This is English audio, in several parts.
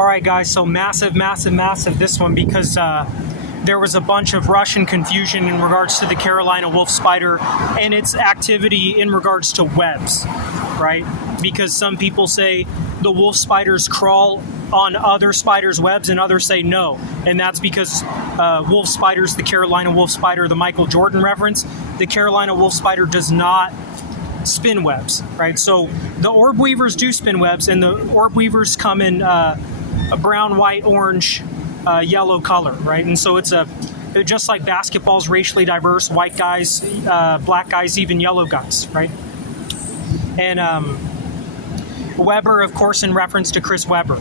All right, guys, so massive this one, because there was a bunch of Russian confusion in regards to the Carolina wolf spider and its activity in regards to webs, right? Because some people say the wolf spiders crawl on other spiders' webs and others say no. And that's because wolf spiders, the Carolina wolf spider, the Michael Jordan reference, the Carolina wolf spider does not spin webs, right? So the Orbweavers do spin webs, and the Orbweavers come in a brown, white, orange, yellow color, right? And so it's just like basketball's racially diverse, white guys, black guys, even yellow guys, right? And Weber, of course, in reference to Chris Webber,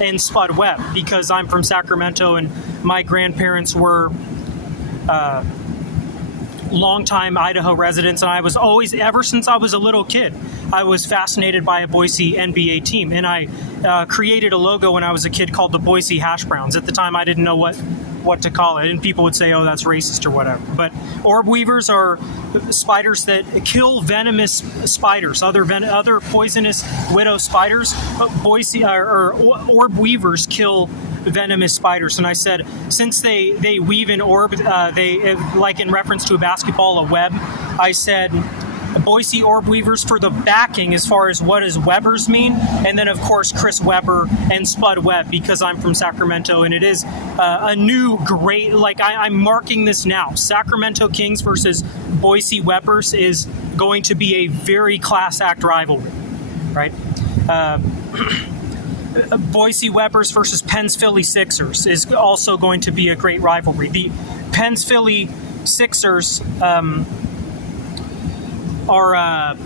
and Spud Webb, because I'm from Sacramento and my grandparents were longtime Idaho residents, and I was always, ever since I was a little kid, I was fascinated by a Boise NBA team, and I created a logo when I was a kid called the Boise Hash Browns. At the time, I didn't know what to call it, and people would say, oh, that's racist or whatever. But Orbweavers are spiders that kill venomous spiders, other poisonous widow spiders. Boise or Orbweavers kill venomous spiders. And I said, since they weave an orb, they like in reference to a basketball, a web, I said Boise Orbweavers for the backing as far as what does Webbers mean, and then of course Chris Webber and Spud Webb, because I'm from Sacramento, and it is a new great, like I'm marking this now. Sacramento Kings versus Boise Webbers is going to be a very class act rivalry, right? Boise Webbers versus Penn's Philly Sixers is also going to be a great rivalry. The Penn's Philly Sixers are a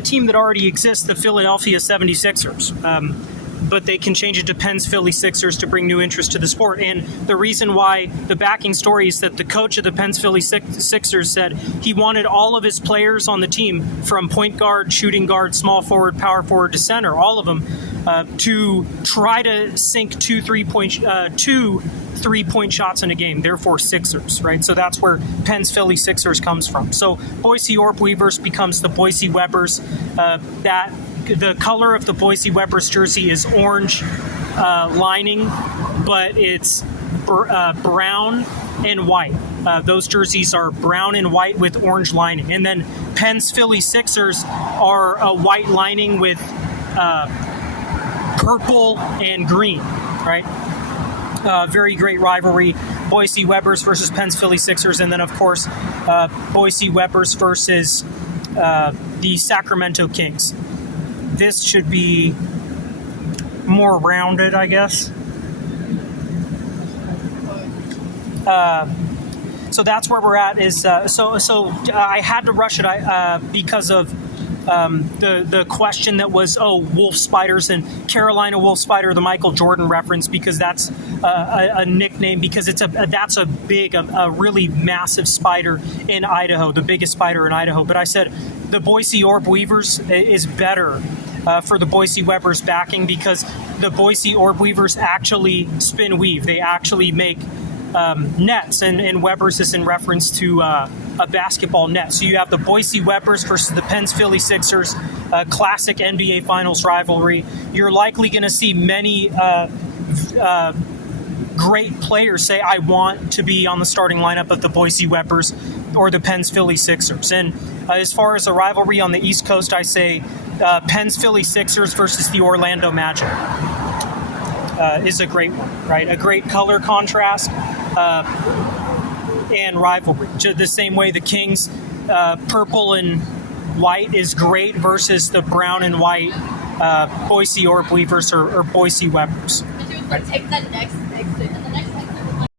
team that already exists, the Philadelphia 76ers. But they can change it to Penn's Philly Sixers to bring new interest to the sport. And the reason why, the backing story is that the coach of the Penn's Philly Sixers said he wanted all of his players on the team, from point guard, shooting guard, small forward, power forward to center, all of them, to try to sink two three-point shots in a game, therefore Sixers, right? So that's where Penn's Philly Sixers comes from. So Boise Orbweavers becomes the Boise Webbers. The color of the Boise Webbers jersey is orange lining, but it's brown and white. Those jerseys are brown and white with orange lining. And then Penn's Philly Sixers are a white lining with purple and green, right? Very great rivalry. Boise Webbers versus Penn's Philly Sixers, and then of course Boise Webbers versus the Sacramento Kings. This should be more rounded, I guess. So that's where we're at. Is so I had to rush it because of the question that was, wolf spiders and Carolina wolf spider, the Michael Jordan reference, because that's a nickname, because that's a big, a really massive spider in Idaho, the biggest spider in Idaho. But I said the Boise Orbweavers is better for the Boise Webbers backing, because the Boise Orbweavers actually spin weave. They actually make nets, and Webbers is in reference to a basketball net. So you have the Boise Webbers versus the Penn's Philly Sixers, classic NBA Finals rivalry. You're likely going to see many great players say, I want to be on the starting lineup of the Boise Webbers or the Penn's Philly Sixers. And as far as a rivalry on the East Coast, I say Penn's Philly Sixers versus the Orlando Magic is a great one, right? A great color contrast and rivalry. The same way the Kings purple and white is great versus the brown and white Boise Orbweavers or Boise Webbers. Right. Take that next